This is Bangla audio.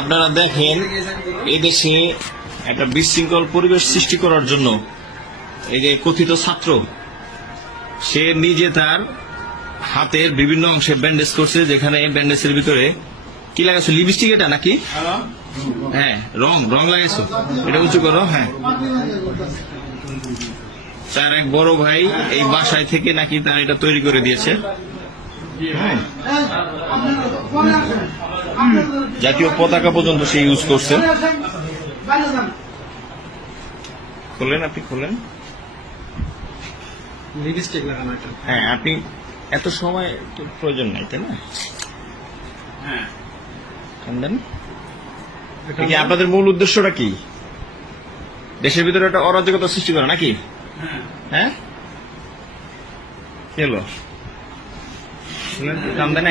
আপনারা দেখেন এই দেশে একটা বিশৃঙ্খল পরিবেশ সৃষ্টি করার জন্য এই যে কথিত ছাত্র সে নিজে তার হাতের বিভিন্ন অংশে ব্যান্ডেজ করছে, যেখানে ব্যান্ডেজের ভিতরে কি লাগাইছো, লিপস্টিক এটা নাকি? হ্যাঁ, রং রং লাগাইছো, এটা উঁচু করো। হ্যাঁ, তার এক বড় ভাই এই বাসায় থেকে নাকি তার এটা তৈরি করে দিয়েছে। জাতীয় পতাকা পর্যন্ত সে ইউজ করছে। খোলেন, আপনি খোলেন। লিপস্টিক লাগানো এটা। হ্যাঁ, আপনি এত সময় তো প্রয়োজন নাই, তাই না? হ্যাঁ, দেন। আপনাদের মূল উদ্দেশ্যটা কি? দেশের ভিতরে একটা অরাজকতা সৃষ্টি করা নাকি? হ্যাঁ, কি হলো? কাম দেন।